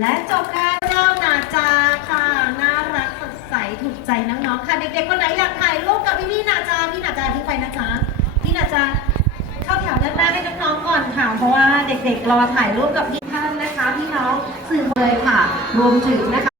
และจบการเจ้านาจาค่ะ น่ารักสดใสถูกใจน้องๆค่ะ เด็กๆคนไหนอยากถ่ายรูปกับพี่พี่นาจาพี่นาจาทิ้ไปนะคะพี่นาจาเข้าแถวแรกๆให้น้องๆก่อนค่ะ เพราะว่าเด็กๆรอถ่ายรูปกับพี่ท่านนะคะ พี่น้องสื่อเลยค่ะ รวมถึงนะคะ